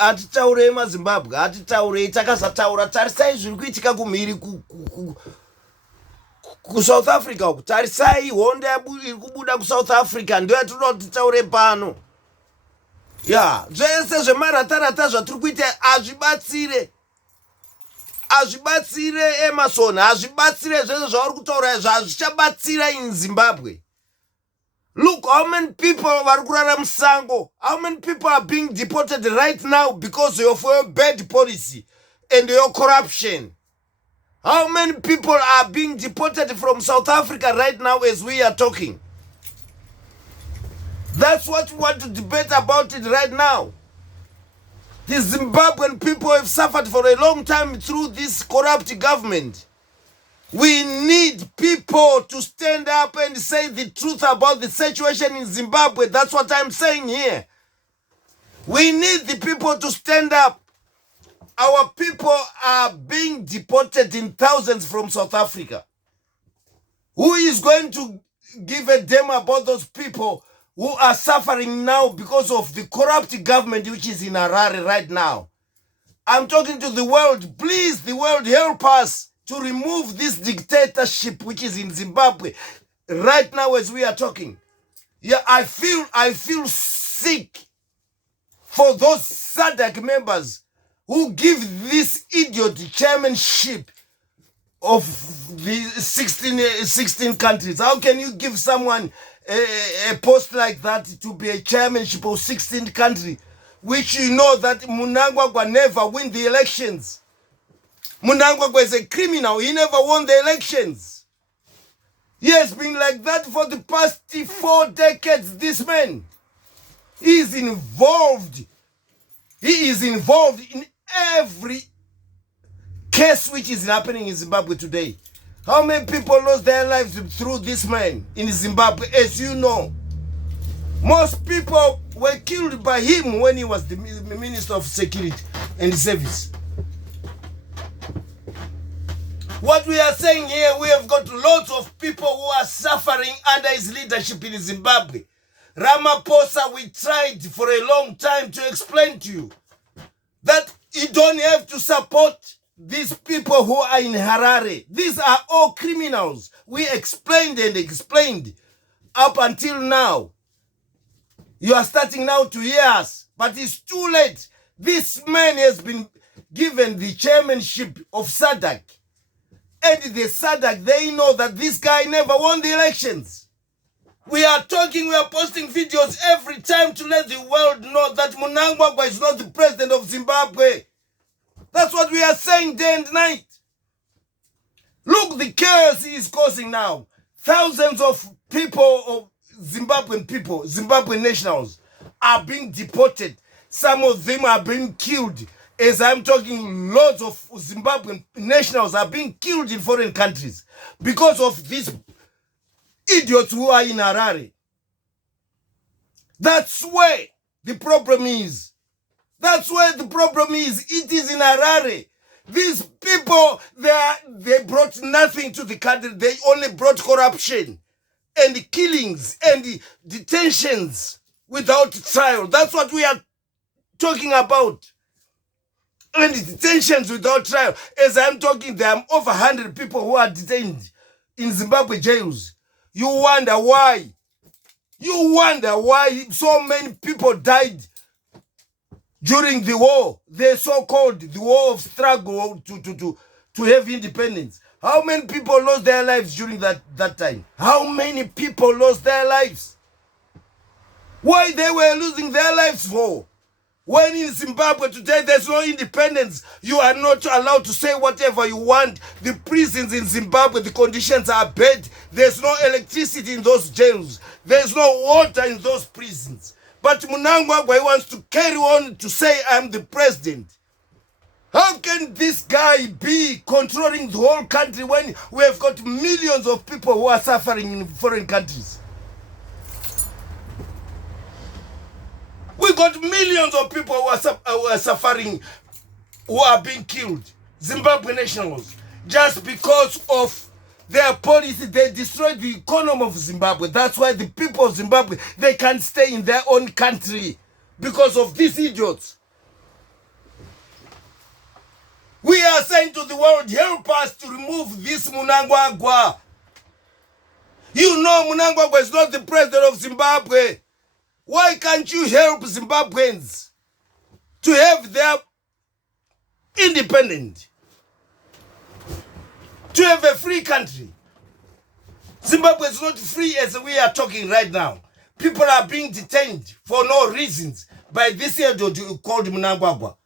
atitaurei maZimbabwe, atitaurei, takasataura, tarisai zviri kuitika kumhiri kuSouth Africa uku, tarisai hondo iri kubuda kuSouth Africa, ndio yatinoda kuti titaure pano. Ya, zvese zvemaratarata zvatiri kuita hazvibatsire Emerson, hazvibatsire zvese zvauri kutaura izvo, hazvichabatsira in Zimbabwe. Look how many people vari kurara musango, how many people are being deported right now because of your bad policy and your corruption. How many people are being deported from South Africa right now as we are talking? That's what we want to debate about it right now. The Zimbabwean people have suffered for a long time through this corrupt government. We need people to stand up and say the truth about the situation in Zimbabwe. That's what I'm saying here. We need the people to stand up. Our people are being deported in thousands from South Africa. Who is going to give a damn about those people who are suffering now because of the corrupt government which is in Harare right now? I'm talking to the world. Please, the world, help us to remove this dictatorship which is in Zimbabwe right now as we are talking. Yeah, I feel sick for those SADC members who give this idiot chairmanship of the 16 countries. How can you give someone a post like that to be a chairmanship of 16 countries, which you know that Mnangagwa never win the elections? Mnangagwa is a criminal. He never won the elections. He has been like that for the past 4 decades, this man. He is involved. He is involved in every case which is happening in Zimbabwe today. How many people lost their lives through this man in Zimbabwe? As you know, most people were killed by him when he was the Minister of Security and Service. What we are saying here, we have got lots of people who are suffering under his leadership in Zimbabwe. Ramaphosa, we tried for a long time to explain to you that you don't have to support these people who are in Harare. These are all criminals. We explained and explained up until now. You are starting now to hear us, but it's too late. This man has been given the chairmanship of SADC. And the SADC, they know that this guy never won the elections. We are talking, we are posting videos every time to let the world know that Mnangagwa is not the president of Zimbabwe. That's what we are saying day and night. Look, the chaos he is causing now. Thousands of people, of Zimbabwean nationals, are being deported. Some of them are being killed. As I'm talking, lots of Zimbabwean nationals are being killed in foreign countries because of these idiots who are in Harare. That's where the problem is. That's where the problem is. It is in Harare. These people, they brought nothing to the country. They only brought corruption and killings and detentions without trial. That's what we are talking about. And detentions without trial. As I'm talking, there are over 100 people who are detained in Zimbabwe jails. You wonder why. You wonder why so many people died during the war. The so-called the war of struggle to have independence. How many people lost their lives during that time? How many people lost their lives? Why they were losing their lives for? When in Zimbabwe today there's no independence, you are not allowed to say whatever you want. The prisons in Zimbabwe, the conditions are bad. There's no electricity in those jails. There's no water in those prisons. But Mnangagwa wants to carry on to say, I'm the president. How can this guy be controlling the whole country when we have got millions of people who are suffering in foreign countries? We got millions of people who are suffering, who are being killed. Zimbabwe nationals. Just because of their policy, they destroyed the economy of Zimbabwe. That's why the people of Zimbabwe, they can't stay in their own country because of these idiots. We are saying to the world, help us to remove this Mnangagwa. You know Mnangagwa is not the president of Zimbabwe. Why can't you help Zimbabweans to have their independence? To have a free country. Zimbabwe is not free as we are talking right now. People are being detained for no reasons by this Edo called Mnangagwa.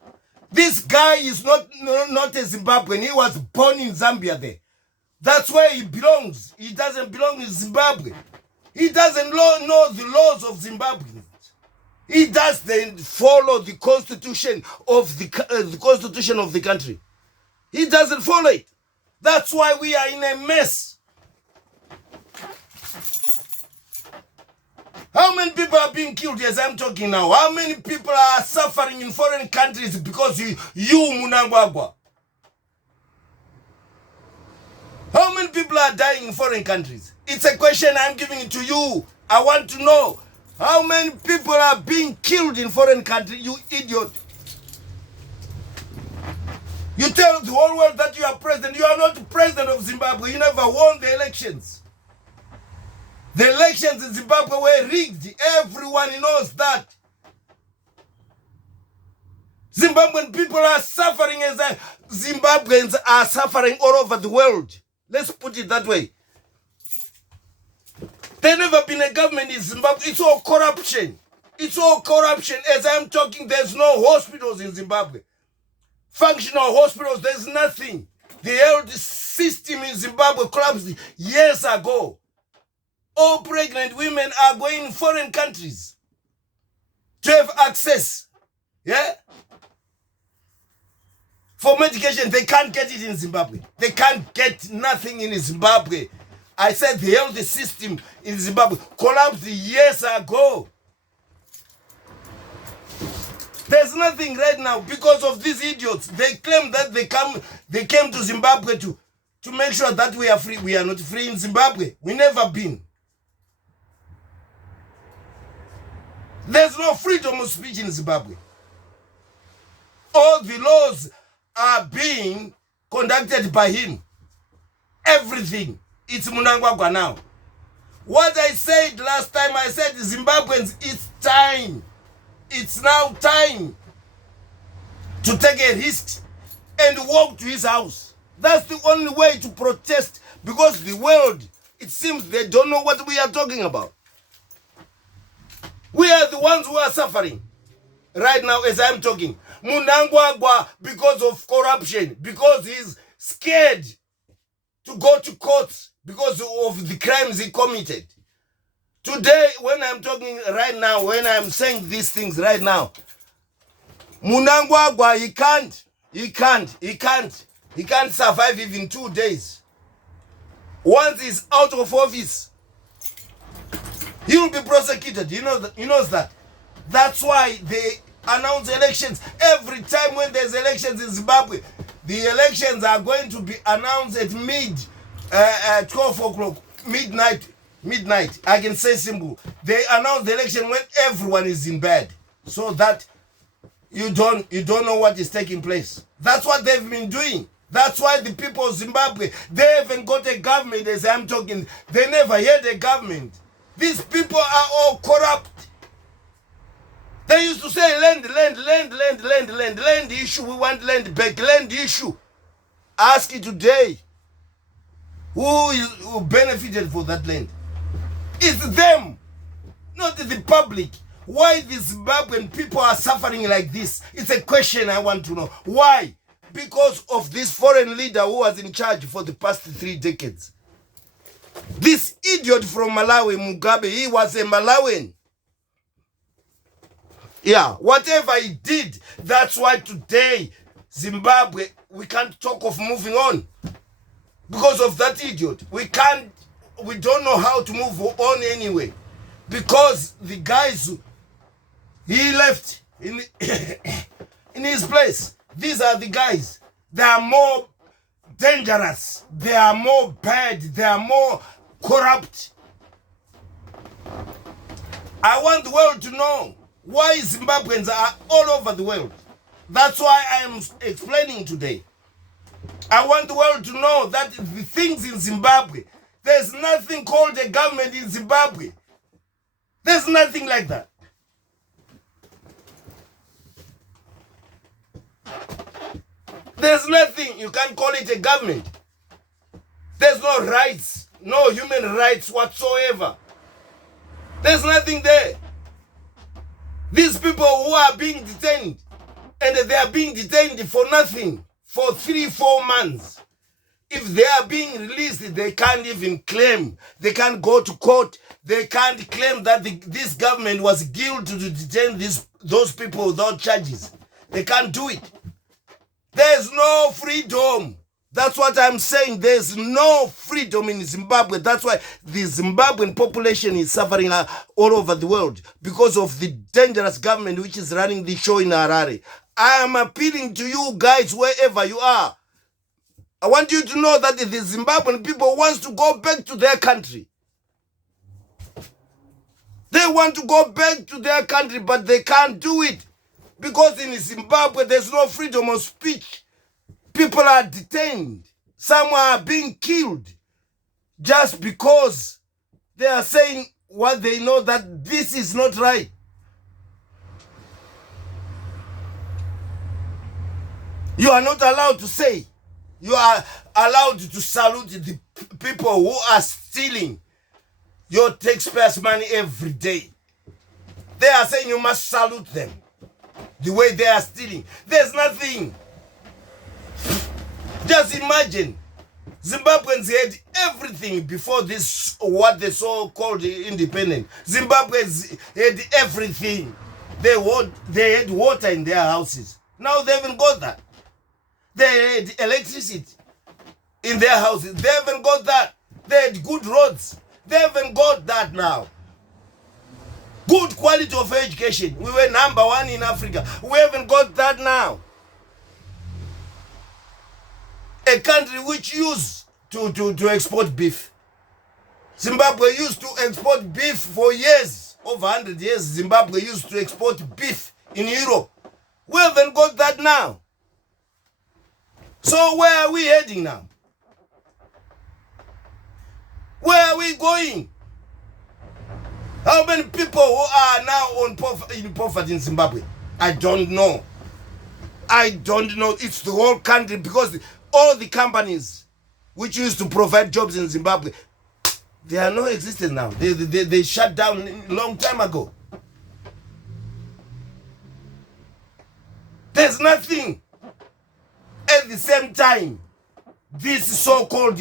This guy is not a Zimbabwean. He was born in Zambia there. That's where he belongs. He doesn't belong in Zimbabwe. He doesn't know the laws of Zimbabwe. He doesn't follow the constitution of the constitution of the country. He doesn't follow it. That's why we are in a mess. How many people are being killed as I'm talking now? How many people are suffering in foreign countries because you Mnangagwa? How many people are dying in foreign countries? It's a question I'm giving it to you. I want to know how many people are being killed in foreign countries, you idiot. You tell the whole world that you are president. You are not the president of Zimbabwe. You never won the elections. The elections in Zimbabwe were rigged. Everyone knows that. Zimbabwean people are suffering as Zimbabweans are suffering all over the world. Let's put it that way. There's never been a government in Zimbabwe. It's all corruption. It's all corruption. As I'm talking, there's no hospitals in Zimbabwe. Functional hospitals, there's nothing. The health system in Zimbabwe collapsed years ago. All pregnant women are going in foreign countries to have access. Yeah? For medication, they can't get it in Zimbabwe. They can't get nothing in Zimbabwe. I said the health system in Zimbabwe collapsed years ago. There's nothing right now because of these idiots. They claim that they came to Zimbabwe to make sure that we are free. We are not free in Zimbabwe. We never been. There's no freedom of speech in Zimbabwe. All the laws are being conducted by him. Everything. It's Mnangagwa now. What I said last time, I said Zimbabweans, it's time. It's now time to take a risk and walk to his house. That's the only way to protest, because the world, it seems they don't know what we are talking about. We are the ones who are suffering right now as I'm talking. Mnangagwa, because of corruption, because he's scared to go to court because of the crimes he committed. Today, when I'm talking right now, when I'm saying these things right now, Mnangagwa, he can't survive even 2 days. Once he's out of office, he will be prosecuted. He knows that. That's why they announce elections. Every time when there's elections in Zimbabwe, the elections are going to be announced at 12 o'clock, midnight. I can say simple. They announce the election when everyone is in bed, so that you don't know what is taking place. That's what they've been doing. That's why the people of Zimbabwe, they haven't got a government as I'm talking. They never had a government. These people are all corrupt. They used to say land issue. We want land back, land issue. Ask it today. Who benefited for that land? It's them, not the public. Why the Zimbabwean people are suffering like this? It's a question I want to know. Why? Because of this foreign leader who was in charge for the past 3 decades. This idiot from Malawi, Mugabe, he was a Malawian. Yeah, whatever he did, that's why today, Zimbabwe, we can't talk of moving on. Because of that idiot. We don't know how to move on anyway. Because the guys, he left in his place. These are the guys. They are more dangerous. They are more bad. They are more corrupt. I want the world to know why Zimbabweans are all over the world. That's why I am explaining today. I want the world to know that the things in Zimbabwe, there's nothing called a government in Zimbabwe. There's nothing like that. There's nothing. You can't call it a government. There's no rights, no human rights whatsoever. There's nothing there. These people who are being detained, and they are being detained for nothing, for 3-4 months. If they are being released, they can't even claim. They can't go to court. They can't claim that this government was guilty to detain those people without charges. They can't do it. There's no freedom. That's what I'm saying. There's no freedom in Zimbabwe. That's why the Zimbabwean population is suffering all over the world because of the dangerous government which is running the show in Harare. I am appealing to you guys wherever you are. I want you to know that the Zimbabwean people want to go back to their country. They want to go back to their country, but they can't do it. Because in Zimbabwe, there's no freedom of speech. People are detained. Some are being killed just because they are saying what they know that this is not right. You are not allowed to say. You are allowed to salute the people who are stealing your taxpayers' money every day. They are saying you must salute them. The way they are stealing. There's nothing. Just imagine. Zimbabweans had everything before this, what they so-called independent. Zimbabweans had everything. They had water in their houses. Now they haven't got that. They had electricity in their houses. They haven't got that. They had good roads. They haven't got that now. Good quality of education. We were #1 in Africa. We haven't got that now. A country which used to export beef. Zimbabwe used to export beef for years. Over 100 years, Zimbabwe used to export beef in Europe. We haven't got that now. So where are we heading now? Where are we going? How many people who are now in poverty in Zimbabwe? I don't know. I don't know. It's the whole country because all the companies which used to provide jobs in Zimbabwe, they are not existing now. They shut down a long time ago. There's nothing. At the same time, this so-called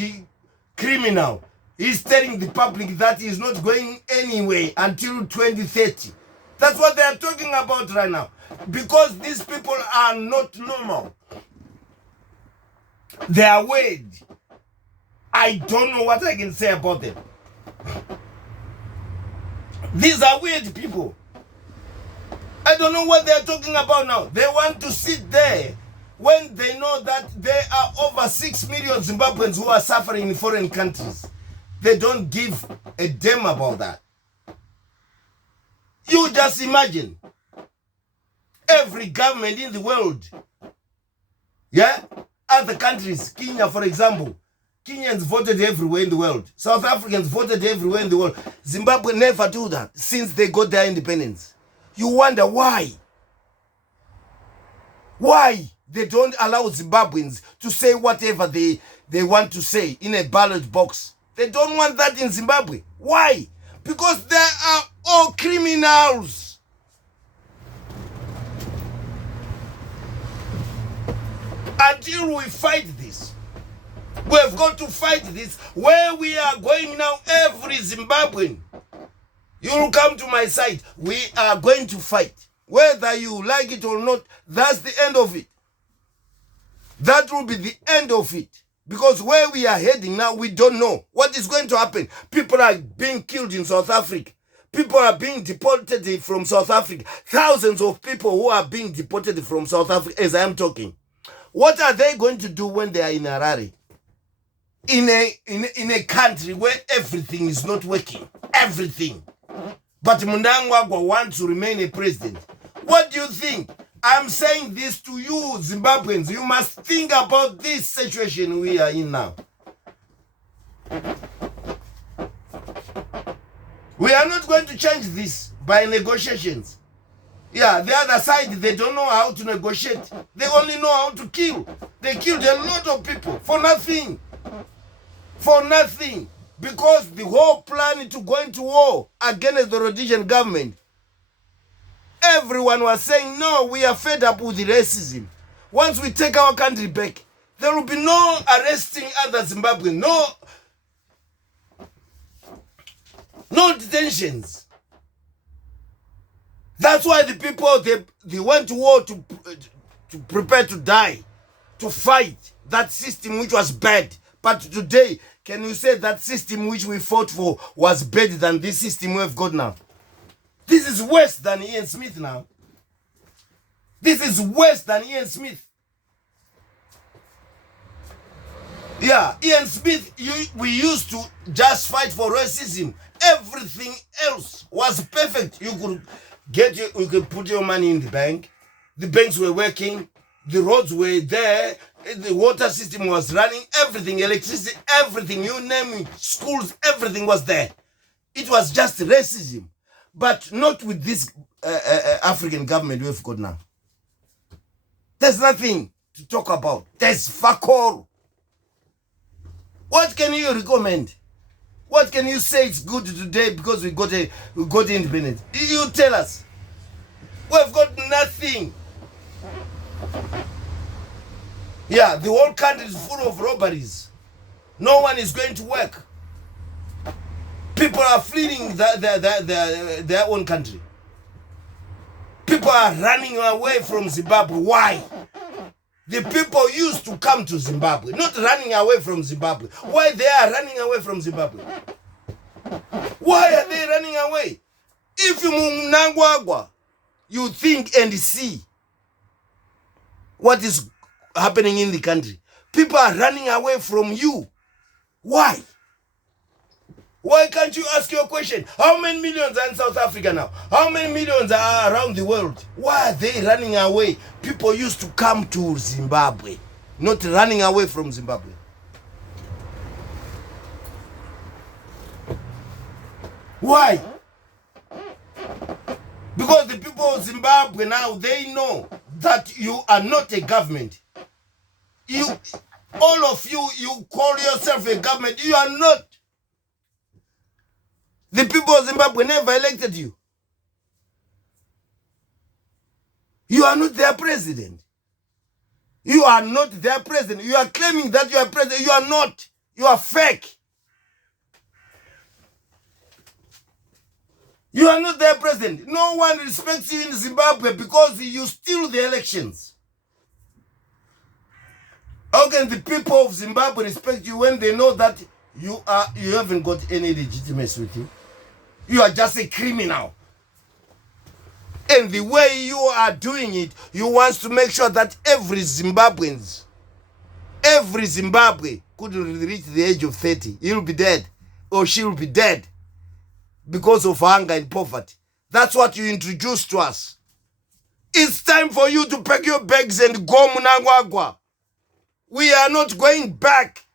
criminal is telling the public that he is not going anywhere until 2030. That's what they are talking about right now. Because these people are not normal. They are weird. I don't know what I can say about them. These are weird people. I don't know what they are talking about now. They want to sit there when they know that there are over 6 million Zimbabweans who are suffering in foreign countries. They don't give a damn about that. You just imagine every government in the world, other countries, Kenya for example, Kenyans voted everywhere in the world. South Africans voted everywhere in the world. Zimbabwe never do that since they got their independence. You wonder why? Why they don't allow Zimbabweans to say whatever they want to say in a ballot box. They don't want that in Zimbabwe. Why? Because they are all criminals. Until we fight this, we have got to fight this. Where we are going now, every Zimbabwean, you will come to my side. We are going to fight. Whether you like it or not, that's the end of it. That will be the end of it. Because where we are heading now, we don't know what is going to happen. People are being killed in South Africa. People are being deported from South Africa. Thousands of people who are being deported from South Africa as I am talking. What are they going to do when they are in Harare? In a country where everything is not working. Everything. But Mnangagwa wants to remain a president. What do you think? I'm saying this to you, Zimbabweans. You must think about this situation we are in now. We are not going to change this by negotiations. Yeah, the other side, they don't know how to negotiate. They only know how to kill. They killed a lot of people for nothing. For nothing. Because the whole plan to go into war against the Rhodesian government, everyone was saying, no, we are fed up with the racism. Once we take our country back, there will be no arresting other Zimbabweans, no detentions. That's why the people, they went to war to prepare to die, to fight that system which was bad. But today, can you say that system which we fought for was better than this system we've got now? This is worse than Ian Smith now. This is worse than Ian Smith. Yeah, Ian Smith, we used to just fight for racism. Everything else was perfect. You could put your money in the bank. The banks were working. The roads were there. The water system was running. Everything, electricity, everything, you name it, schools, everything was there. It was just racism. But not with this African government we've got now. There's nothing to talk about. There's fuck all. What can you recommend? What can you say it's good today because we got independence? You tell us. We've got nothing. Yeah, the whole country is full of robberies. No one is going to work. People are fleeing their own country. People are running away from Zimbabwe. Why? The people used to come to Zimbabwe, not running away from Zimbabwe. Why they are running away from Zimbabwe? Why are they running away? If you Mnangagwa, you think and see what is happening in the country. People are running away from you. Why? Why can't you ask your question? How many millions are in South Africa now? How many millions are around the world? Why are they running away? People used to come to Zimbabwe, not running away from Zimbabwe. Why? Because the people of Zimbabwe now, they know that you are not a government. All of you, you call yourself a government. You are not. The people of Zimbabwe never elected you. You are not their president. You are not their president. You are claiming that you are president. You are not. You are fake. You are not their president. No one respects you in Zimbabwe because you steal the elections. How can the people of Zimbabwe respect you when they know that you haven't got any legitimacy with you? You are just a criminal. And the way you are doing it, you want to make sure that every Zimbabwe could reach the age of 30. He'll be dead or she'll be dead because of hunger and poverty. That's what you introduced to us. It's time for you to pack your bags and go Mnangagwa. We are not going back.